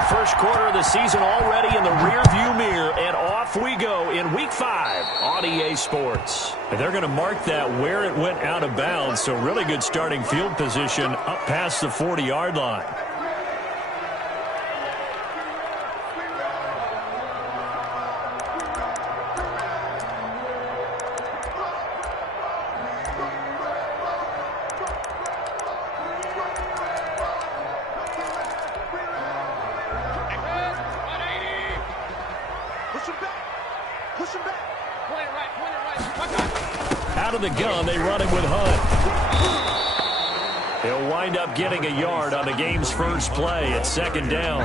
The first quarter of the season already in the rearview mirror, and off we go in Week 5 on EA Sports. And they're going to mark that where it went out of bounds, so really good starting field position up past the 40-yard line. Out of the gun, they run him with Hunt. He'll wind up getting a yard on the game's first play at second down.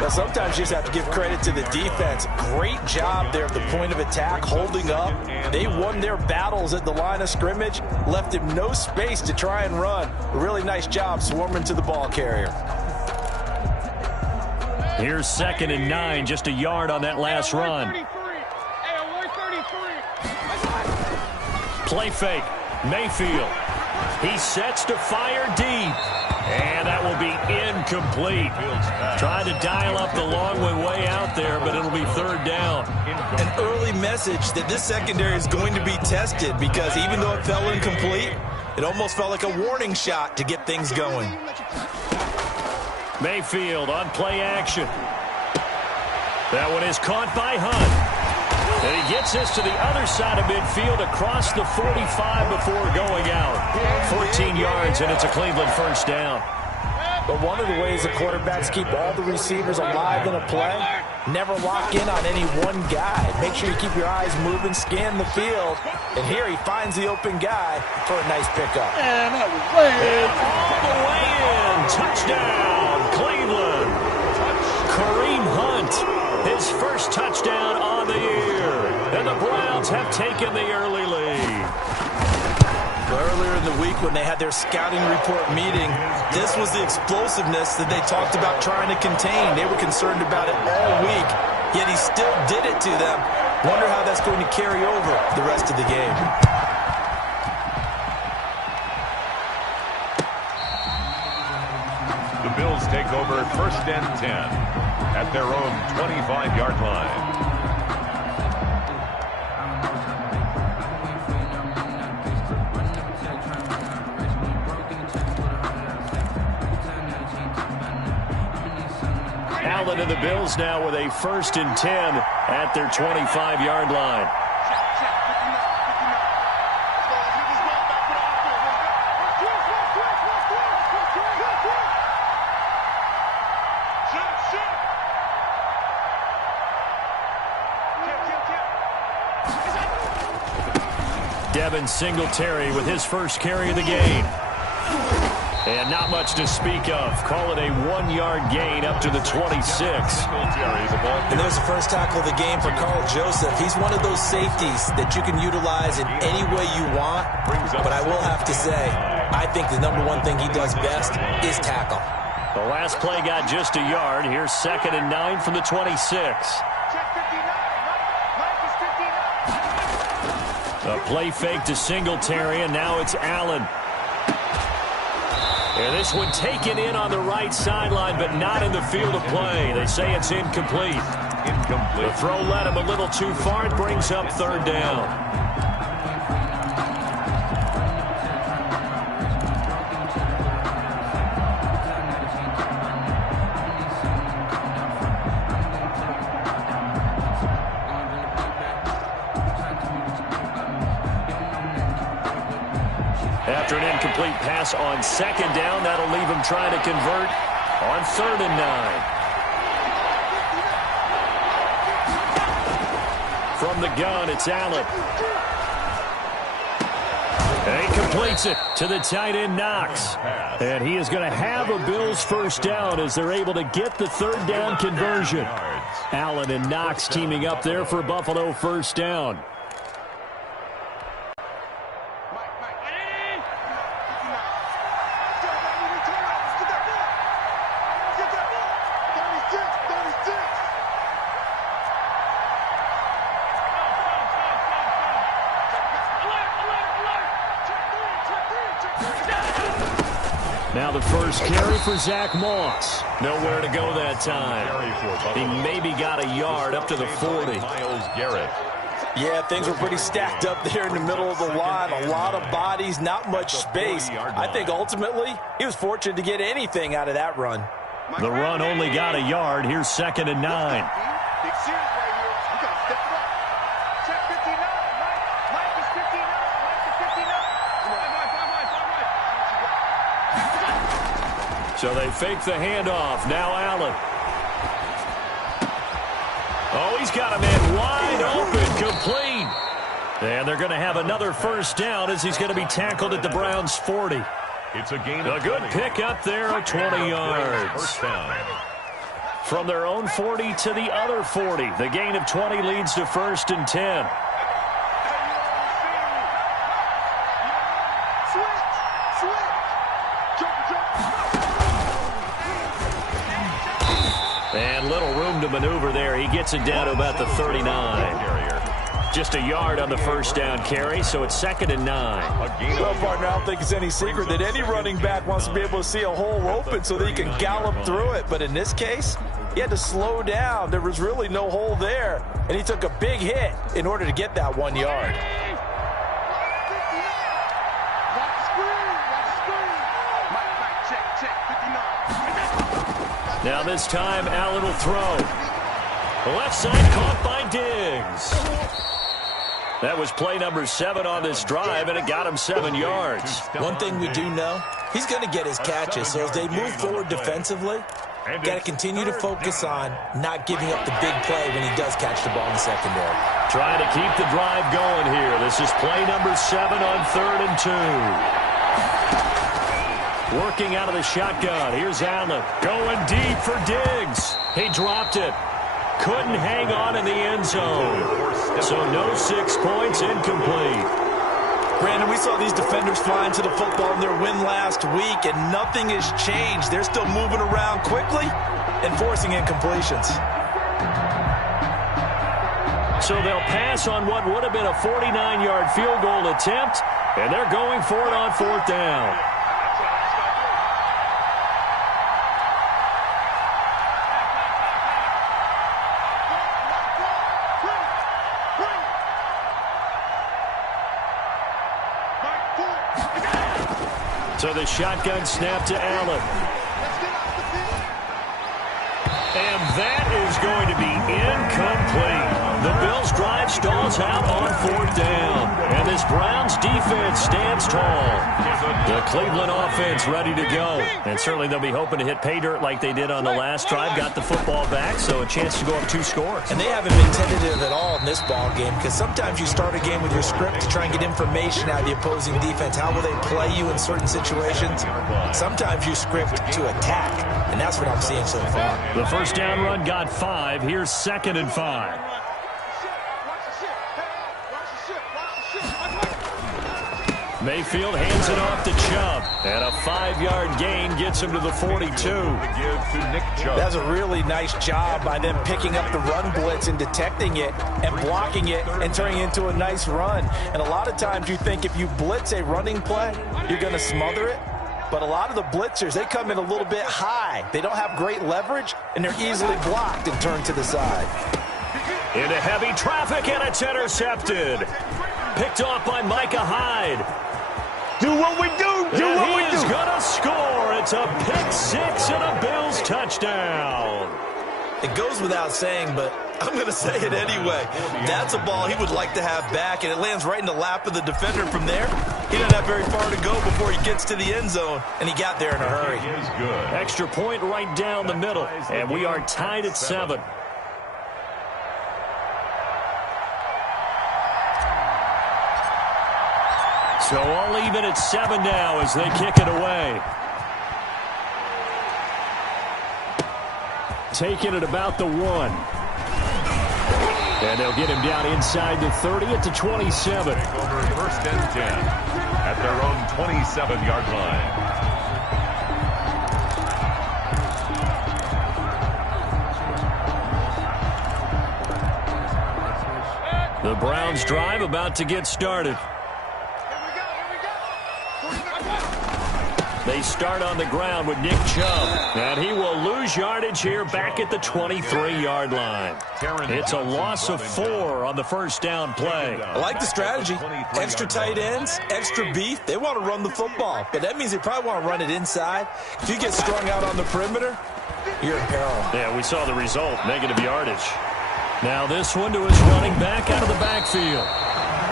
Well, sometimes you just have to give credit to the defense. Great job there at the point of attack, holding up. They won their battles at the line of scrimmage, left him no space to try and run. A really nice job swarming to the ball carrier. Here's 2nd and 9, just a yard on that last run. Play fake, Mayfield. He sets to fire deep, and that will be incomplete. Trying to dial up the long way out there, but it'll be third down. An early message that this secondary is going to be tested, because even though it fell incomplete, it almost felt like a warning shot to get things going. Mayfield on play action. That one is caught by Hunt. And he gets this to the other side of midfield across the 45 before going out. 14 yards, and it's a Cleveland first down. But one of the ways the quarterbacks keep all the receivers alive in a play, never lock in on any one guy. Make sure you keep your eyes moving, scan the field. And here he finds the open guy for a nice pickup. And that was way in. All the way in. Touchdown, Cleveland. Kareem Hunt, his first touchdown on the year. And the Browns have taken the early lead. Earlier in the week when they had their scouting report meeting, this was the explosiveness that they talked about trying to contain. They were concerned about it all week, yet he still did it to them. Wonder how that's going to carry over the rest of the game. The Bills take over 1st and 10 at their own 25-yard line. Allen and the Bills now with a 1st and 10 at their 25-yard line. Devin Singletary with his first carry of the game. And not much to speak of. Call it a 1-yard gain up to the 26. And there's the first tackle of the game for Carl Joseph. He's one of those safeties that you can utilize in any way you want. But I will have to say, I think the number one thing he does best is tackle. The last play got just a yard. Here's 2nd and 9 from the 26. A play fake to Singletary, and now it's Allen. And this one taken in on the right sideline, but not in the field of play. They say it's incomplete. The throw led him a little too far. It brings up third down. After an incomplete pass on 2nd down, that'll leave him trying to convert on 3rd and 9. From the gun, it's Allen. And he completes it to the tight end, Knox. And he is going to have a Bills first down as they're able to get the 3rd down conversion. Allen and Knox teaming up there for Buffalo first down. Now the first carry for Zach Moss. Nowhere to go that time. He maybe got a yard up to the 40. Myles Garrett. Yeah, things were pretty stacked up there in the middle of the line. A lot of bodies, not much space. I think ultimately he was fortunate to get anything out of that run. The run only got a yard. Here's 2nd and 9. So they fake the handoff. Now Allen. Oh, he's got a man wide open, complete. And they're going to have another first down as he's going to be tackled at the Browns' 40. It's a gain A of good 20. pick up there of 20 yards. First down. From their own 40 to the other 40. The gain of 20 leads to 1st and 10. And little room to maneuver there. He gets it down to about the 39. Just a yard on the first down carry, so it's 2nd and 9. Well, partner, I don't think it's any secret that any running back wants to be able to see a hole open so that he can gallop through it. But in this case, he had to slow down. There was really no hole there, and he took a big hit in order to get that 1 yard. Now this time, Allen will throw. Left side caught by Diggs. That was play number 7 on this drive, and it got him 7 yards. One thing we do know, he's going to get his catches. So as they move forward defensively, got to continue to focus on not giving up the big play when he does catch the ball in the secondary. Trying to keep the drive going here. This is play number 7 on 3rd and 2. Working out of the shotgun. Here's Allen. Going deep for Diggs. He dropped it. Couldn't hang on in the end zone. So no 6 points, incomplete. Brandon, we saw these defenders flying to the football in their win last week, and nothing has changed. They're still moving around quickly and forcing incompletions. So they'll pass on what would have been a 49-yard field goal attempt, and they're going for it on 4th down. So the shotgun snap to Allen. And that is going to be incomplete. The Bills' drive stalls out on 4th down. And this Browns defense stands tall. The Cleveland offense ready to go. And certainly they'll be hoping to hit pay dirt like they did on the last drive. Got the football back, so a chance to go up 2 scores. And they haven't been tentative at all in this ball game, because sometimes you start a game with your script to try and get information out of the opposing defense. How will they play you in certain situations? Sometimes you script to attack, and that's what I'm seeing so far. The first down run got 5. Here's 2nd and 5. Mayfield hands it off to Chubb. And a 5-yard gain gets him to the 42. That's a really nice job by them picking up the run blitz and detecting it and blocking it and turning it into a nice run. And a lot of times you think if you blitz a running play, you're going to smother it. But a lot of the blitzers, they come in a little bit high. They don't have great leverage, and they're easily blocked and turned to the side. Into heavy traffic, and it's intercepted. Picked off by Micah Hyde. Do what we do. Do and what we do. He's going to score. It's a pick 6 and a Bills touchdown. It goes without saying, but I'm going to say it anyway. That's a ball he would like to have back, and it lands right in the lap of the defender from there. He doesn't have very far to go before he gets to the end zone, and he got there in a hurry. Extra point right down the middle, and we are tied at 7. So all even at 7 now as they kick it away. Taking it about the 1. And they'll get him down inside the 30 at the 27. Over 1st and 10 at their own 27-yard line. The Browns drive about to get started. They start on the ground with Nick Chubb. And he will lose yardage here back at the 23-yard line. It's a loss of 4 on the first down play. I like the strategy. Extra tight ends, extra beef. They want to run the football, but that means they probably want to run it inside. If you get strung out on the perimeter, you're in peril. Yeah, we saw the result, negative yardage. Now this one to his running back out of the backfield.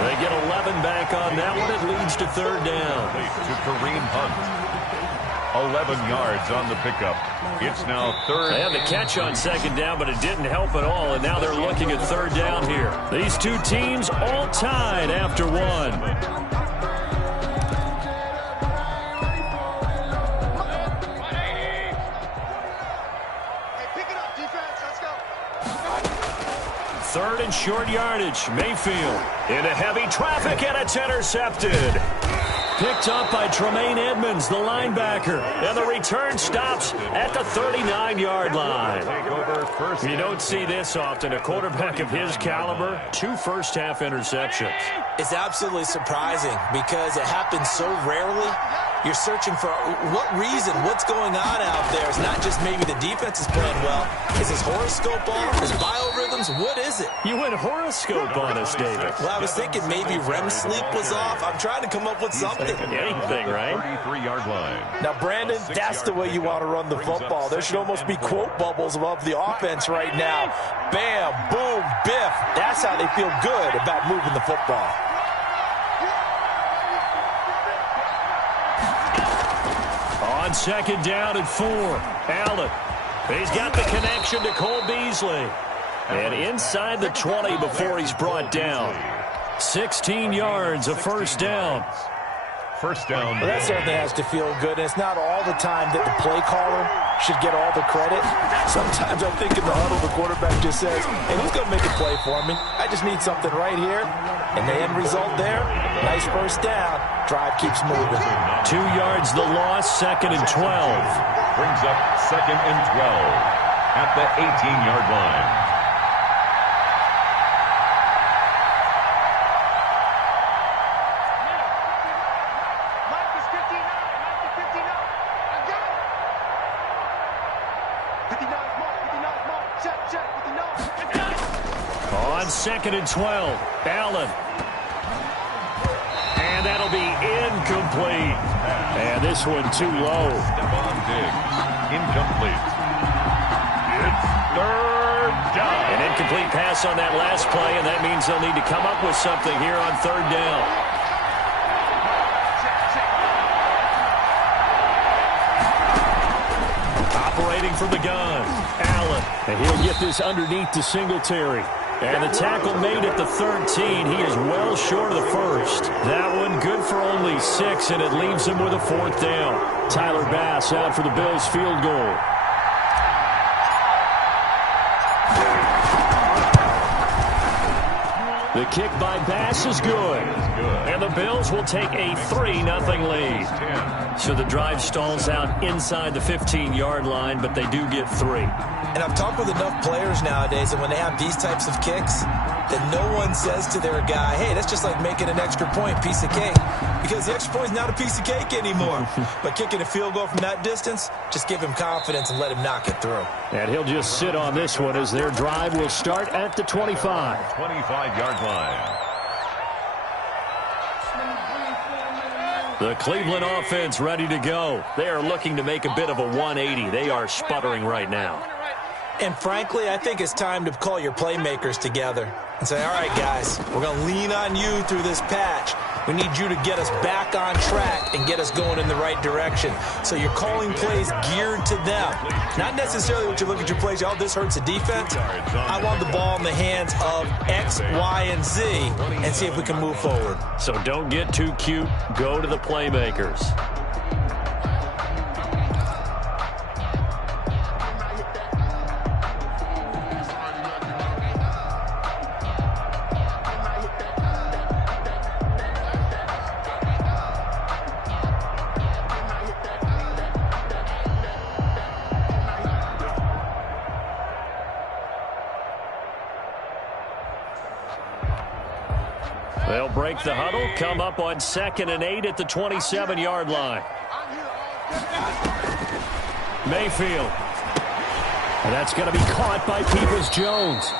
They get 11 back on that one. It leads to third down. To Kareem Hunt. 11 yards on the pickup. It's now third. They had the catch on second down, but it didn't help at all, and now they're looking at third down here. These two teams all tied after one. Third and short yardage. Mayfield into heavy traffic, and it's intercepted. Picked up by Tremaine Edmonds, the linebacker. And the return stops at the 39-yard line. You don't see this often. A quarterback of his caliber, 2 first-half interceptions. It's absolutely surprising because it happens so rarely. You're searching for what reason, what's going on out there. It's not just maybe the defense is playing well. Is his horoscope off? His biorhythms? What is it? You went horoscope on us, David. Well, I was thinking maybe REM sleep was off. I'm trying to come up with something. Anything, right? 33-yard line. Now, Brandon, that's the way you want to run the football. There should almost be quote bubbles above the offense right now. Bam, boom, biff. That's how they feel good about moving the football. On second down and 4, Allen. He's got the connection to Cole Beasley. And inside the 20 before he's brought down. 16 yards, a first down. First down. Well, that certainly has to feel good. And it's not all the time that the play caller should get all the credit. Sometimes I think in the huddle, the quarterback just says, hey, who's going to make a play for me? I just need something right here. And the end result there, nice first down. Drive keeps moving. 2 yards the loss, second and 12. Brings up second and 12 at the 18-yard line. On second and 12, Allen. And that'll be incomplete. And this one too low. Stephon Diggs, incomplete. It's third down. An incomplete pass on that last play, and that means they'll need to come up with something here on third down. Operating from the gun, Allen. And he'll get this underneath to Singletary. And the tackle made at the 13. He is well short of the first. That one good for only 6, and it leaves him with a fourth down. Tyler Bass out for the Bills' field goal. The kick by Bass is good. And the Bills will take a 3-0 lead. So the drive stalls out inside the 15-yard line, but they do get 3. And I've talked with enough players nowadays that when they have these types of kicks, that no one says to their guy, hey, that's just like making an extra point, piece of cake. Because the extra point is not a piece of cake anymore. But kicking a field goal from that distance, just give him confidence and let him knock it through. And he'll just sit on this one as their drive will start at the 25. 25-yard line. The Cleveland offense ready to go. They are looking to make a bit of a 180. They are sputtering right now. And frankly, I think it's time to call your playmakers together and say, all right, guys, we're going to lean on you through this patch. We need you to get us back on track and get us going in the right direction. So you're calling plays geared to them. Not necessarily what you look at your plays, oh, this hurts the defense. I want the ball in the hands of X, Y, and Z and see if we can move forward. So don't get too cute. Go to the playmakers. They'll break the huddle, come up on 2nd and 8 at the 27-yard line. Mayfield. And that's going to be caught by Peoples-Jones.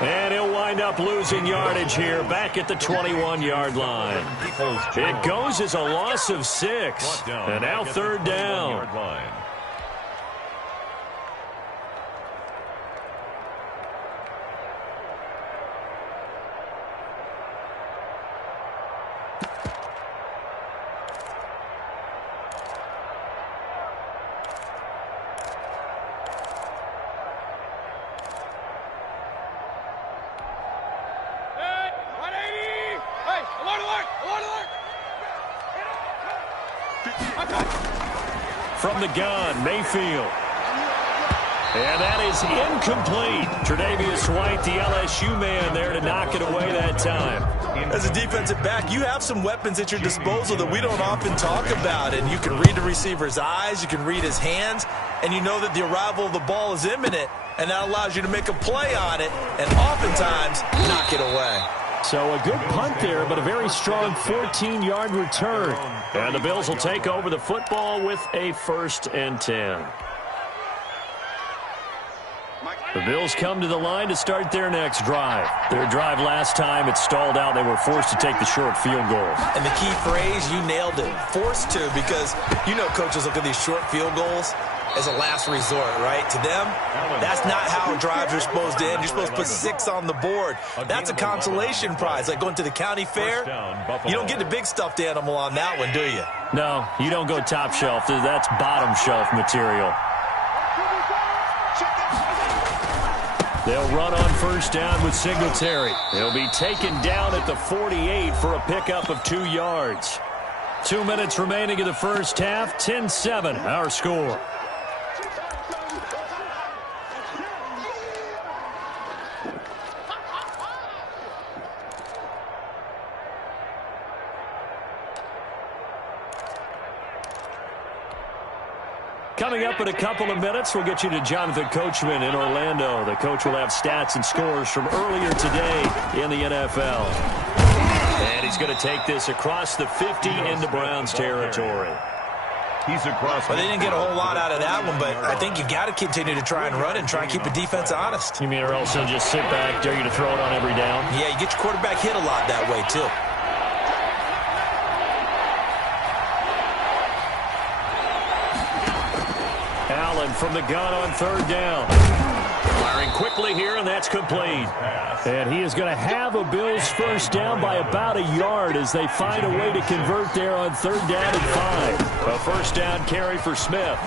And he'll wind up losing yardage here back at the 21-yard line. It goes as a loss of 6. And now third down. From the gun, Mayfield. And that is incomplete. Tre'Davious White, the LSU man there to knock it away that time. As a defensive back, you have some weapons at your disposal that we don't often talk about. And you can read the receiver's eyes, you can read his hands, and you know that the arrival of the ball is imminent. And that allows you to make a play on it and oftentimes knock it away. So a good punt there, but a very strong 14-yard return. And the Bills will take over the football with a 1st and 10. The Bills come to the line to start their next drive. Their drive last time, it stalled out. They were forced to take the short field goal. And the key phrase, you nailed it, forced to, because you know coaches look at these short field goals as a last resort, right? To them, that's not how drives are supposed to end. You're supposed to put 6 on the board. That's a consolation prize, like going to the county fair. You don't get the big stuffed animal on that one, do you? No, you don't go top shelf. That's bottom shelf material. They'll run on 1st down with Singletary. He'll be taken down at the 48 for a pickup of 2 yards. 2 minutes remaining in the first half. 10-7, our score. Coming up in a couple of minutes, we'll get you to Jonathan Coachman in Orlando. The coach will have stats and scores from earlier today in the NFL. And he's going to take this across the 50 into Browns territory. He's across. Well, they didn't get a whole lot out of that one, but I think you got to continue to try and run and try and keep the defense honest. You mean or else he'll just sit back, dare you to throw it on every down? Yeah, you get your quarterback hit a lot that way, too. Allen from the gun on 3rd down. Firing quickly here, and that's complete. And he is going to have a Bills 1st down by about a yard as they find a way to convert there on 3rd down and 5. A 1st down carry for Smith.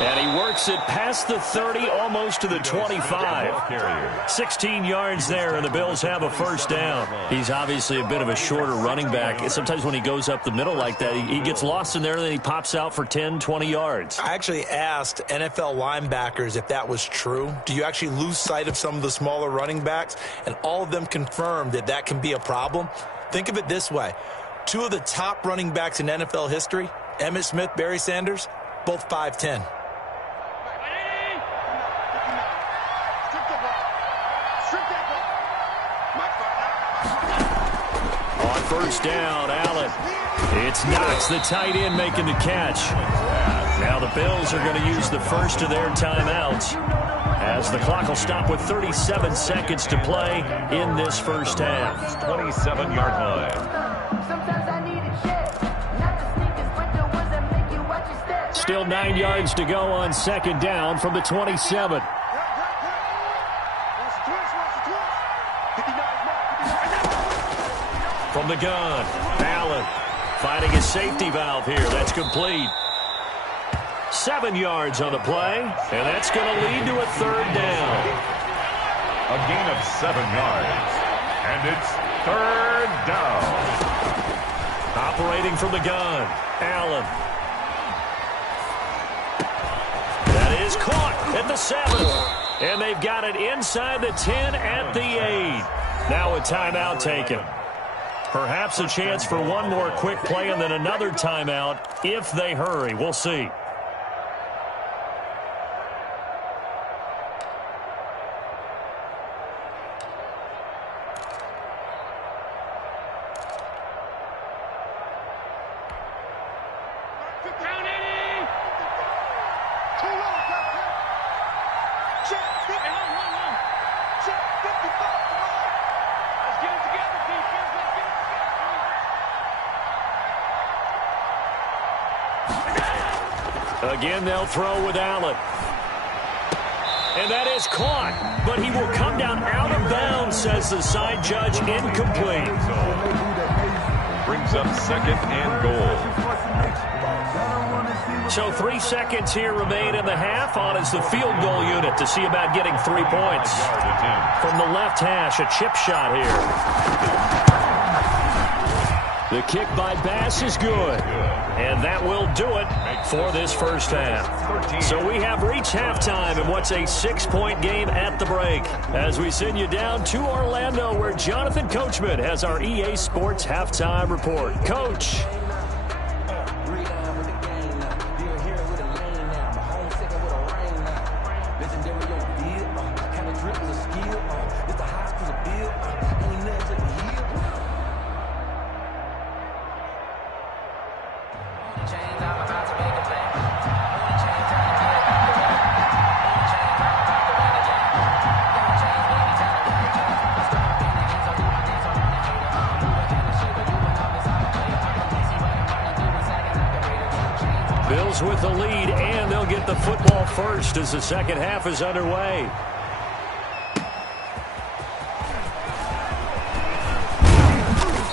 And he works it past the 30, almost to the 25. 16 yards there, and the Bills have a 1st down. He's obviously a bit of a shorter running back. Sometimes when he goes up the middle like that, he gets lost in there, and then he pops out for 10, 20 yards. I actually asked NFL linebackers if that was true. Do you actually lose sight of some of the smaller running backs? And all of them confirmed that that can be a problem. Think of it this way. 2 of the top running backs in NFL history, Emmitt Smith, Barry Sanders, both 5'10". On 1st down, Allen. It's Knox, the tight end, making the catch. Now the Bills are going to use the first of their timeouts as the clock will stop with 37 seconds to play in this first half. 27-yard line. Still 9 yards to go on 2nd down from the 27. From the gun, Allen finding his safety valve here. That's complete. 7 yards on the play, and that's going to lead to a 3rd down. A gain of 7 yards, and it's 3rd down. Operating from the gun, Allen. That is caught at the 7. And they've got it inside the 10 at the 8. Now a timeout taken. Perhaps a chance for one more quick play and then another timeout if they hurry. We'll see. Again, they'll throw with Allen. And that is caught, but he will come down out of bounds, says the side judge, incomplete. Brings up 2nd and goal. So 3 seconds here remain in the half. On is the field goal unit to see about getting 3 points. From the left hash, a chip shot here. The kick by Bass is good. And that will do it for this first half. So we have reached halftime in what's a 6-point game at the break. As we send you down to Orlando, where Jonathan Coachman has our EA Sports halftime report. Coach. Bills with the lead, and they'll get the football first as the second half is underway.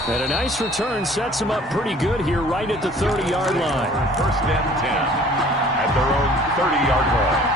And a nice return sets them up pretty good here right at the 30-yard line. 1st and 10 at their own 30-yard line.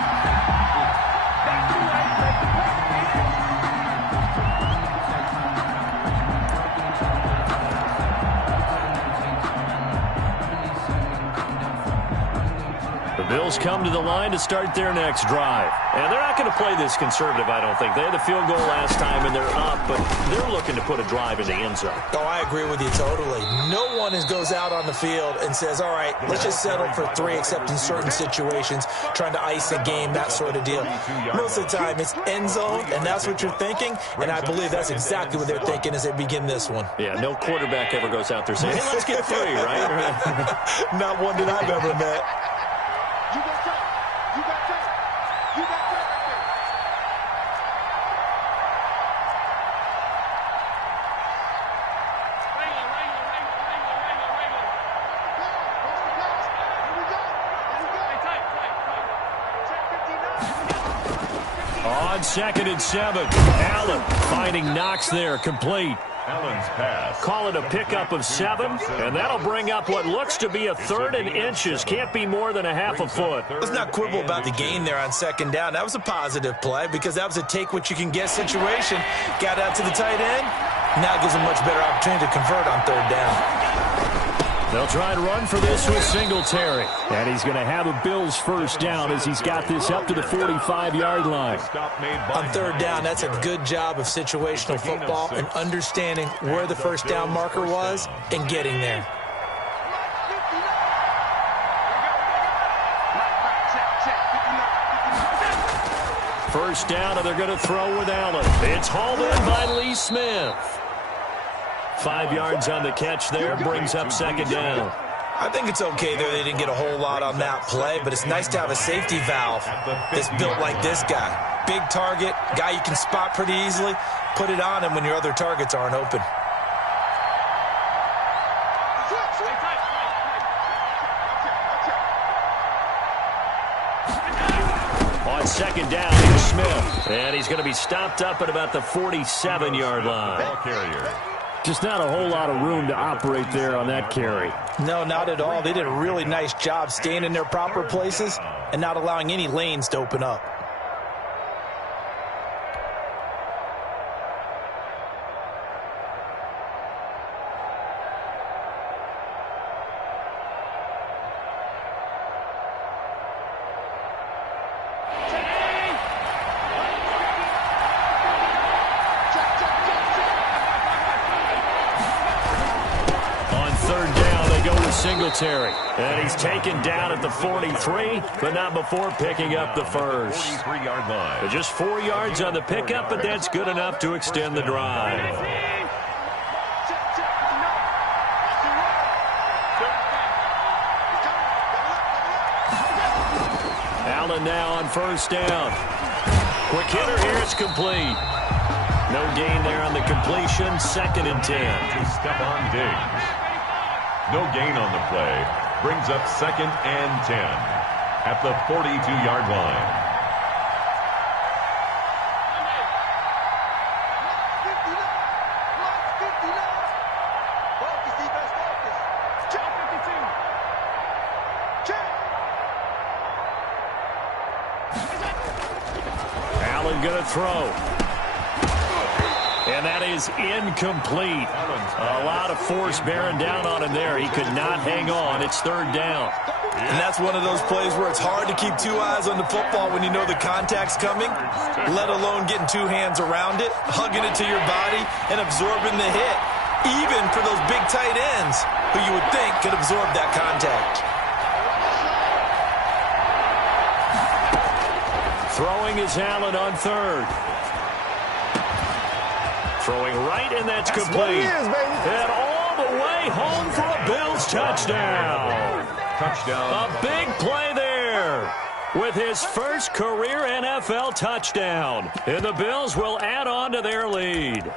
Bills come to the line to start their next drive. And they're not going to play this conservative, I don't think. They had a field goal last time, and they're up, but they're looking to put a drive in the end zone. Oh, I agree with you totally. No one goes out on the field and says, all right, let's just settle for 3, except in certain situations, trying to ice a game, that sort of deal. Most of the time, it's end zone, and that's what you're thinking, and I believe that's exactly what they're thinking as they begin this one. Yeah, no quarterback ever goes out there saying, hey, let's get 3, right? Not one that I've ever met. On 2nd and 7, Allen finding Knox there, complete. Allen's pass. Call it a pickup of 7, and that'll bring up what looks to be a 3rd and inches. Can't be more than a half a foot. Let's not quibble about the gain there on 2nd down. That was a positive play because that was a take-what-you-can-get situation. Got out to the tight end. Now it gives a much better opportunity to convert on 3rd down. They'll try to run for this with Singletary. And he's going to have a Bills first down as he's got this up to the 45-yard line. On 3rd down, that's a good job of situational football and understanding where the first down marker was and getting there. First down, and they're going to throw with Allen. It's hauled in by Lee Smith. 5 yards on the catch there, brings up 2nd down. I think it's okay there. They didn't get a whole lot on that play, but it's nice to have a safety valve that's built like this guy. Big target, guy you can spot pretty easily. Put it on him when your other targets aren't open. On 2nd down, here's Smith. And he's going to be stopped up at about the 47-yard line. Ball carrier. Just not a whole lot of room to operate there on that carry. No, not at all. They did a really nice job staying in their proper places and not allowing any lanes to open up. Singletary, and he's taken down at the 43, but not before picking up the first. 43-yard line. Just 4 yards on the pickup, but that's good enough to extend the drive. Allen now on first down. Quick hitter here, it's complete. No gain there on the completion, 2nd and 10. Stephon Diggs. No gain on the play. brings up 2nd and 10 at the 42-yard line. Allen going to throw. And that is incomplete. A lot of force bearing down on him there. He could not hang on. It's 3rd down. And that's one of those plays where it's hard to keep 2 eyes on the football when you know the contact's coming, let alone getting 2 hands around it, hugging it to your body, and absorbing the hit, even for those big tight ends who you would think could absorb that contact. Throwing is Allen on 3rd. Throwing right, and that's complete. And all the way home for a Bills touchdown. A big play there with his first career NFL touchdown. And the Bills will add on to their lead.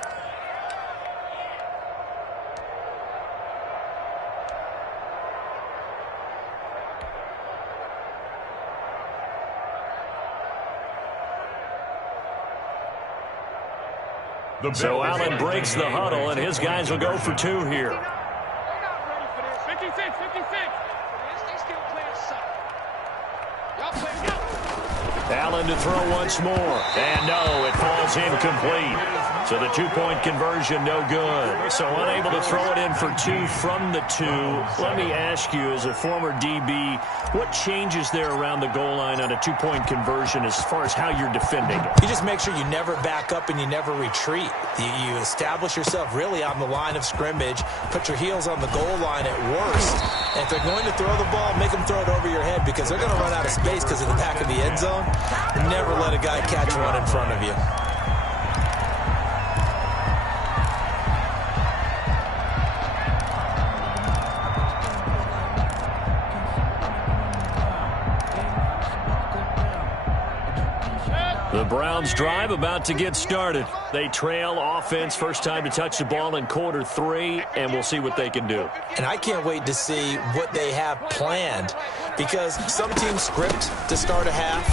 So Allen breaks the huddle, and his guys will go for 2 here. 56. Allen to throw once more. And no, it falls incomplete. So the 2-point conversion, no good. So unable to throw it in for 2 from the 2. Let me ask you, as a former DB, what changes there around the goal line on a 2-point conversion as far as how you're defending it? You just make sure you never back up and you never retreat. You establish yourself really on the line of scrimmage, put your heels on the goal line at worst. And if they're going to throw the ball, make them throw it over your head because they're going to run out of space because of the back of the end zone. Never let a guy catch one in front of you. The Browns drive about to get started. They trail offense, first time to touch the ball in quarter 3, and we'll see what they can do. And I can't wait to see what they have planned because some teams script to start a half.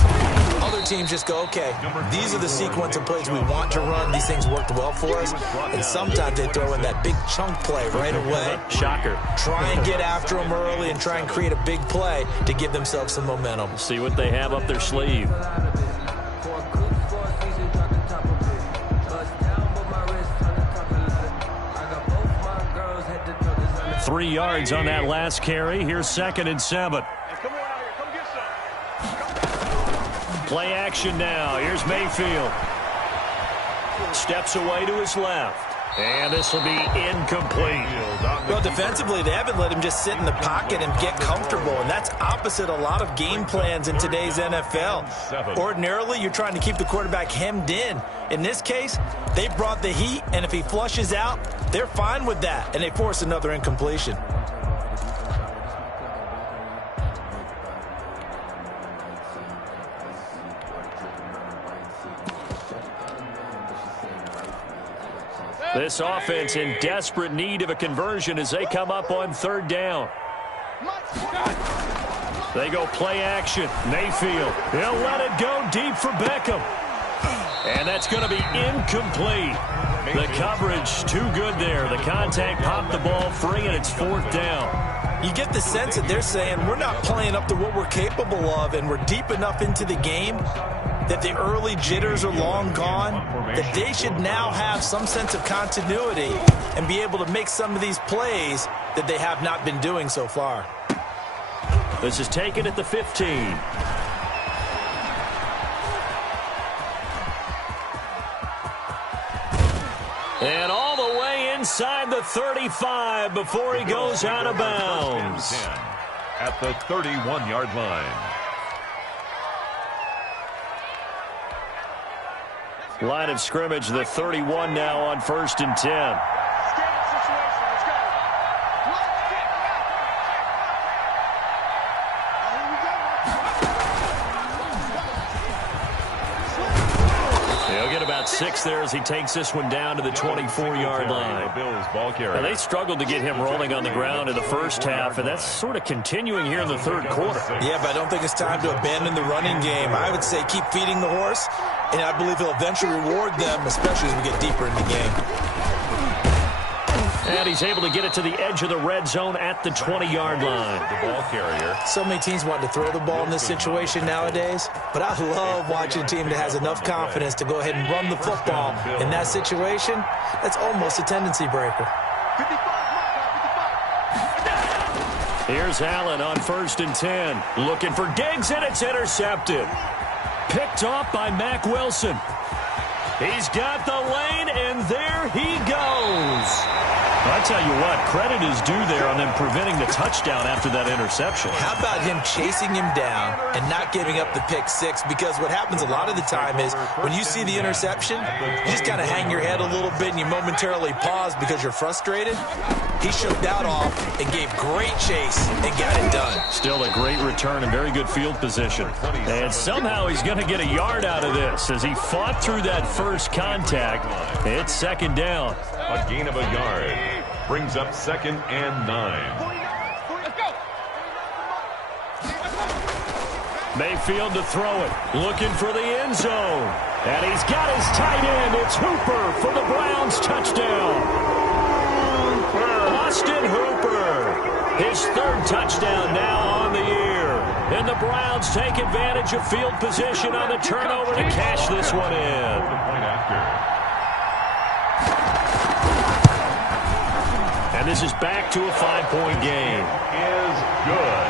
Other teams just go, okay, these are the sequence of plays we want to run. These things worked well for us. And sometimes they throw in that big chunk play right away. Shocker. Try and get after them early and try and create a big play to give themselves some momentum. See what they have up their sleeve. 3 yards on that last carry. Here's 2nd and 7. Play action now. Here's Mayfield. Steps away to his left. And this will be incomplete. Well, defensively, they haven't let him just sit in the pocket and get comfortable, and that's opposite a lot of game plans in today's NFL. Ordinarily, you're trying to keep the quarterback hemmed in. In this case, they brought the heat, and if he flushes out, they're fine with that, and they force another incompletion. This offense in desperate need of a conversion as they come up on 3rd down. They go play action. Mayfield. He'll let it go deep for Beckham. And that's going to be incomplete. The coverage too good there. The contact popped the ball free, and it's 4th down. You get the sense that they're saying we're not playing up to what we're capable of, and we're deep enough into the game that the early jitters are long gone, that they should now have some sense of continuity and be able to make some of these plays that they have not been doing so far. This is taken at the 15. And all the way inside the 35 before he goes out of bounds. At the 31-yard line. Line of scrimmage, the 31 now on 1st and 10. He'll get about about 6 there as he takes this one down to the 24-yard line. Now, they struggled to get him rolling on the ground in the first half, and that's sort of continuing here in the third quarter. Yeah, but I don't think it's time to abandon the running game. I would say keep feeding the horse, and I believe he'll eventually reward them, especially as we get deeper in the game. And he's able to get it to the edge of the red zone at the 20-yard line. The ball carrier. So many teams want to throw the ball in this situation nowadays, but I love watching a team that has enough confidence to go ahead and run the football. In that situation, that's almost a tendency breaker. Here's Allen on 1st and 10. Looking for Diggs, and it's intercepted. Picked off by Mack Wilson. He's got the lane, and there he goes. I tell you what, credit is due there on them preventing the touchdown after that interception. How about him chasing him down and not giving up the pick six? Because what happens a lot of the time is when you see the interception, you just kind of hang your head a little bit and you momentarily pause because you're frustrated. He shook that off and gave great chase and got it done. Still a great return and very good field position. And somehow he's going to get a yard out of this as he fought through that first contact. It's 2nd down. A gain of a yard. Brings up 2nd and 9. Mayfield to throw it. Looking for the end zone. And he's got his tight end. It's Hooper for the Browns touchdown. Austin Hooper. His 3rd touchdown now on the year. And the Browns take advantage of field position on the turnover to cash this one in. The point after. And this is back to a 5-point game. Is good.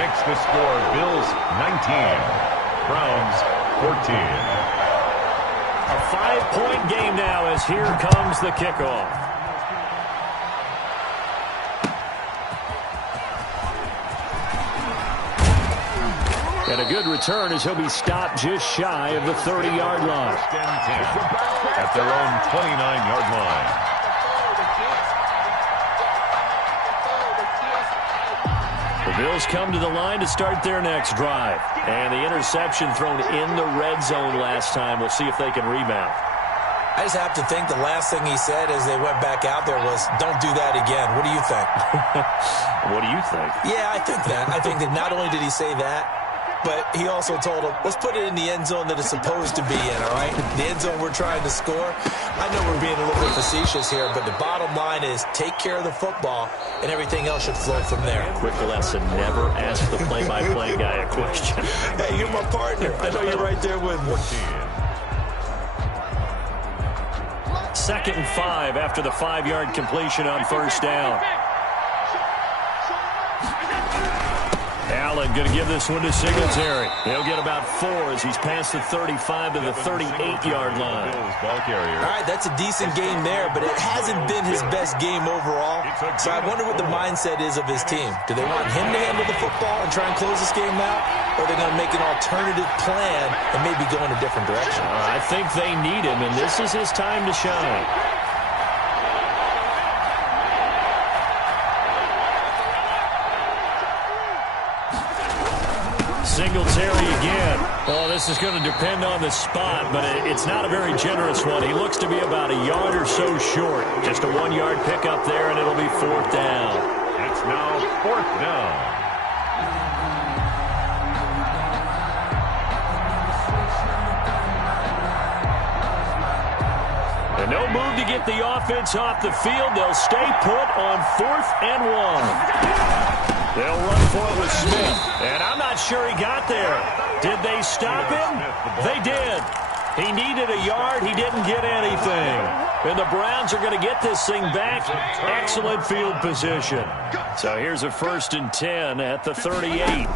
Makes the score Bills 19, Browns 14. A 5-point game now as here comes the kickoff. And a good return as he'll be stopped just shy of the 30-yard line. 10 at their own 29-yard line. The Bills come to the line to start their next drive. And the interception thrown in the red zone last time. We'll see if they can rebound. I just have to think the last thing he said as they went back out there was, don't do that again. What do you think? What do you think? Yeah, I think that. I think that not only did he say that, but he also told him, let's put it in the end zone that it's supposed to be in, all right? The end zone we're trying to score. I know we're being a little bit facetious here, but the bottom line is take care of the football, and everything else should flow from there. Quick lesson, never ask the play-by-play guy a question. Hey, you're my partner. I know you're right there with me. 2nd and 5 after the 5-yard completion on 1st down. Allen going to give this one to Singletary. He'll get about 4 as he's past the 35 to the 38-yard line. Ball carrier. All right, that's a decent game there, but it hasn't been his best game overall. So I wonder what the mindset is of his team. Do they want him to handle the football and try and close this game out? Or are they going to make an alternative plan and maybe go in a different direction? I think they need him, and this is his time to shine. Singletary again. Oh, this is going to depend on the spot, but it's not a very generous one. He looks to be about a yard or so short. Just a 1-yard pickup there, and it'll be 4th down. It's now 4th down. And no move to get the offense off the field. They'll stay put on 4th and 1. They'll run for it with Smith. And I'm not sure he got there. Did they stop him? They did. He needed a yard. He didn't get anything. And the Browns are going to get this thing back. Excellent field position. So here's a 1st and 10 at the 38.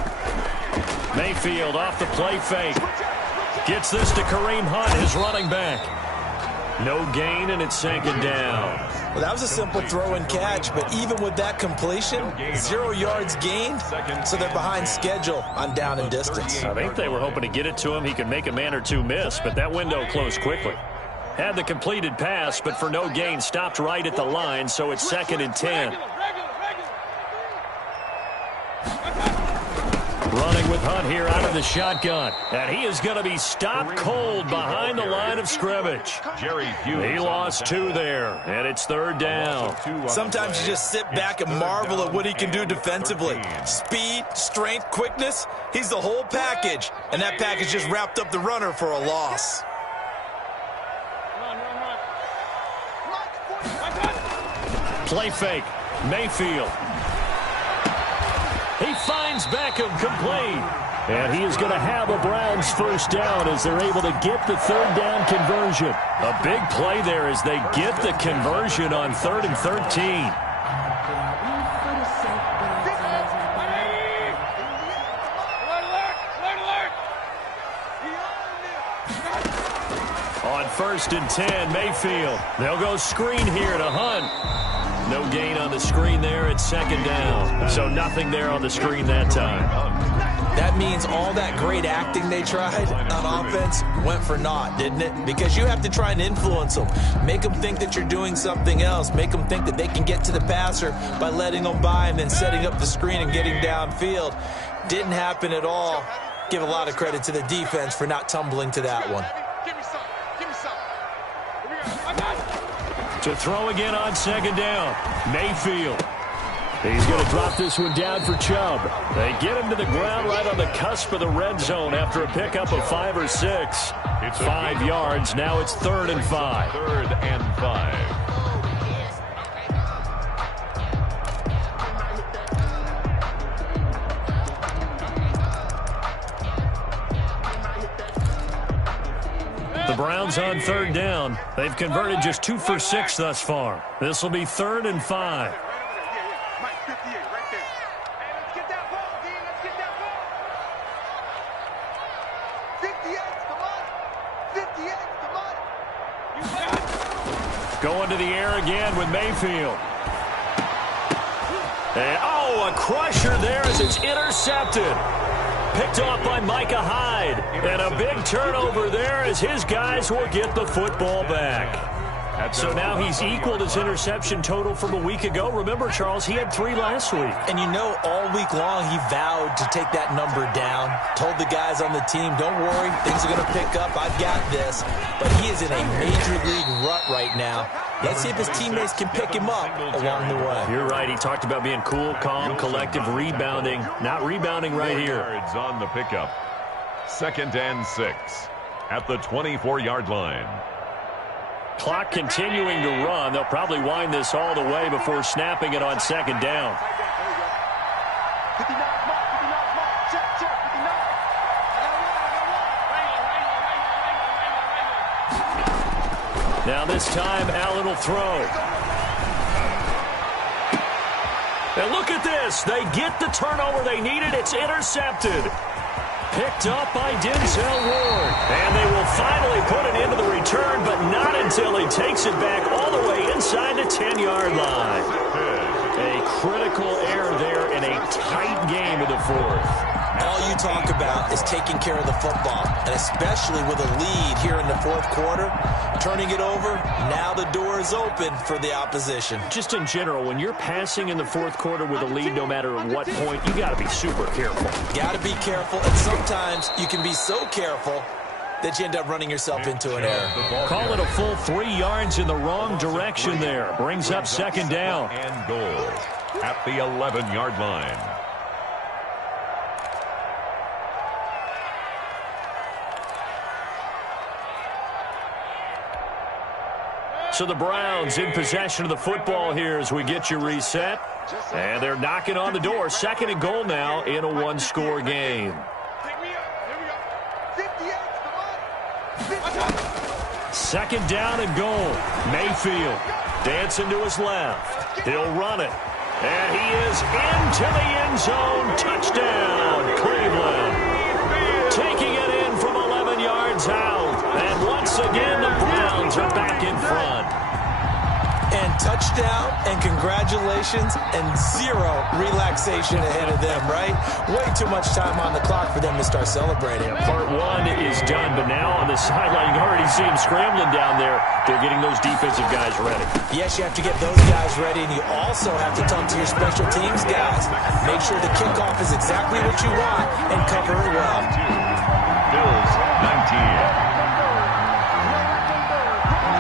Mayfield off the play fake. Gets this to Kareem Hunt, his running back. No gain, and it's 2nd down. Well, that was a simple throw and catch, but even with that completion, 0 yards gained, so they're behind schedule on down and distance. I think they were hoping to get it to him. He could make a man or two miss, but that window closed quickly. Had the completed pass, but for no gain, stopped right at the line, so it's 2nd and 10. Running with Hunt here out of the shotgun. And he is going to be stopped cold behind the line of scrimmage. He lost 2 there, and it's 3rd down. Sometimes you just sit back and marvel at what he can do defensively. Speed, strength, quickness, he's the whole package. And that package just wrapped up the runner for a loss. Play fake. Mayfield. He finds Beckham complete. And he is going to have a Browns first down as they're able to get the 3rd down conversion. A big play there as they get the conversion on 3rd and 13. On 1st and 10, Mayfield. They'll go screen here to Hunt. No gain on the screen there. It's 2nd down. So nothing there on the screen that time. That means all that great acting they tried on offense went for naught, didn't it? Because you have to try and influence them. Make them think that you're doing something else. Make them think that they can get to the passer by letting them by and then setting up the screen and getting downfield. Didn't happen at all. Give a lot of credit to the defense for not tumbling to that one. To throw again on 2nd down. Mayfield. He's going to drop this one down for Chubb. They get him to the ground right on the cusp of the red zone after a pickup of 5 or 6. It's 5 yards. Now it's 3rd and 5. 3rd and 5. The Browns on 3rd down. They've converted just 2 for 6 thus far. This will be 3rd and 5. Going to the air again with Mayfield. And, a crusher there as it's intercepted. Picked off by Micah Hyde. And a big turnover there as his guys will get the football back. So now he's equaled his interception total from a week ago. Remember, Charles, he had 3 last week. And you know, all week long he vowed to take that number down. Told the guys on the team, don't worry, things are going to pick up. I've got this. But he is in a major league rut right now. Let's see if his teammates can pick him up along the way. You're right. He talked about being cool, calm, collective, rebounding. Not rebounding right here. Yards on the pickup. 2nd and 6 at the 24-yard line. Clock continuing to run. They'll probably wind this all the way before snapping it on 2nd down. Now this time, Allen will throw. And look at this. They get the turnover they needed. It's intercepted. Picked up by Denzel Ward. And they will finally put it into the return, but not until he takes it back all the way inside the 10-yard line. A critical error there in a tight game in the 4th. All you talk about is taking care of the football, and especially with a lead here in the 4th quarter, turning it over, now the door is open for the opposition. Just in general, when you're passing in the 4th quarter with a lead, no matter at what point, you got to be super careful. Got to be careful, and sometimes you can be so careful that you end up running yourself into an error. Call it a full 3 yards in the wrong direction there. Brings up 2nd down. And goal at the 11-yard line. So the Browns in possession of the football here as we get you reset. And they're knocking on the door. 2nd and goal now in a 1-score game. 2nd down and goal. Mayfield dancing to his left. He'll run it. And he is into the end zone. Touchdown, Cleveland. Taking it in from 11 yards out. And once again, the Browns are back in front. And touchdown and congratulations and zero relaxation ahead of them, right? Way too much time on the clock for them to start celebrating. Yeah, part one is done, but now on the sideline, you can already see them scrambling down there. They're getting those defensive guys ready. Yes, you have to get those guys ready, and you also have to talk to your special teams guys. Make sure the kickoff is exactly what you want and cover it well. Bills 19.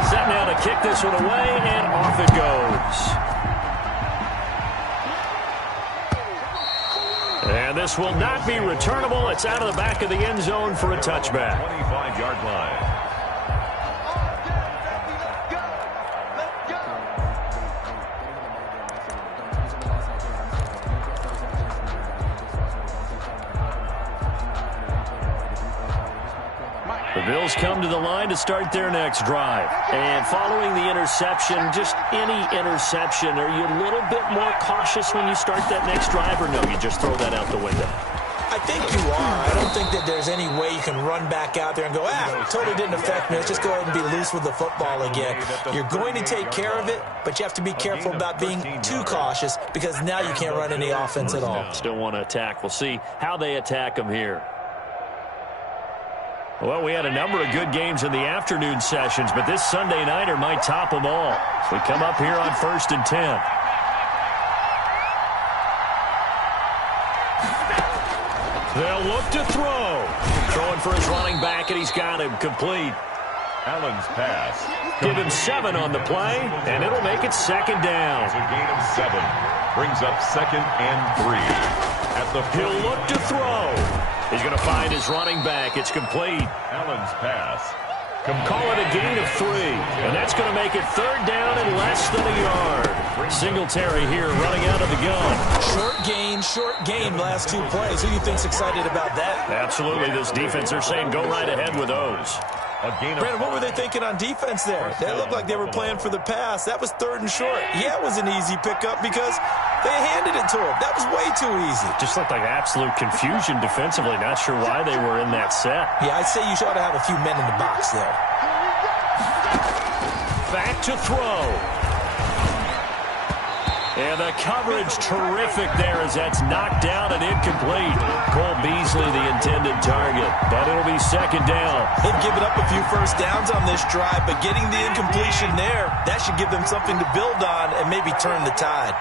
Set now to kick this one away, and off it goes. And this will not be returnable. It's out of the back of the end zone for a touchback. 25-yard line. The Bills come to the line to start their next drive. And following the interception, just any interception, are you a little bit more cautious when you start that next drive, or no, you just throw that out the window? I think you are. I don't think that there's any way you can run back out there and go, totally didn't affect me. Let's just go ahead and be loose with the football again. You're going to take care of it, but you have to be careful about being too cautious because now you can't run any offense at all. Still want to attack. We'll see how they attack them here. Well, we had a number of good games in the afternoon sessions, but this Sunday nighter might top them all. We come up here on 1st and 10. They'll look to throw. Throwing for his running back, and he's got him complete. Allen's pass. Give him 7 on the play, and it'll make it 2nd down. It's a gain of 7. Brings up 2nd and 3. At the He'll look to throw. He's going to find his running back. It's complete. Allen's pass. Call it a gain of 3. And that's going to make it 3rd down and less than a yard. Singletary here running out of the gun. Short gain last 2 plays. Who do you think's excited about that? Absolutely. This defense, they're saying go right ahead with those. Brandon, what were they thinking on defense there? They looked like they were playing for the pass. That was 3rd and short. Yeah, it was an easy pickup because they handed it to him. That was way too easy. Just looked like absolute confusion defensively. Not sure why they were in that set. Yeah, I'd say you ought to have a few men in the box there. Back to throw. And the coverage terrific there as that's knocked down and incomplete. Cole Beasley the intended target, but it'll be 2nd down. They've given up a few first downs on this drive, but getting the incompletion there, that should give them something to build on and maybe turn the tide.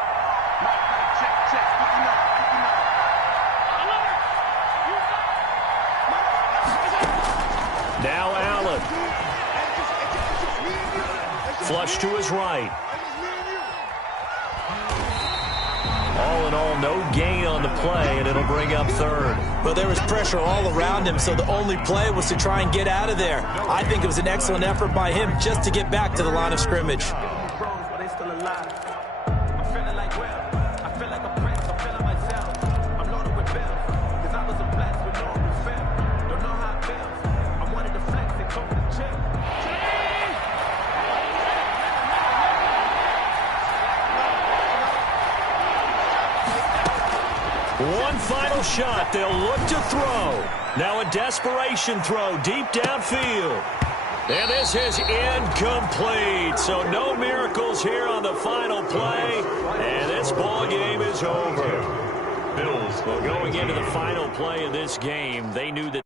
Now Allen. Flush to his right. All in all, no gain on the play, and it'll bring up 3rd. Well, there was pressure all around him, so the only play was to try and get out of there. I think it was an excellent effort by him just to get back to the line of scrimmage. One final shot. They'll look to throw. Now a desperation throw deep downfield. And this is incomplete. So no miracles here on the final play. And this ball game is over. Bills Well, going into the final play of this game, they knew that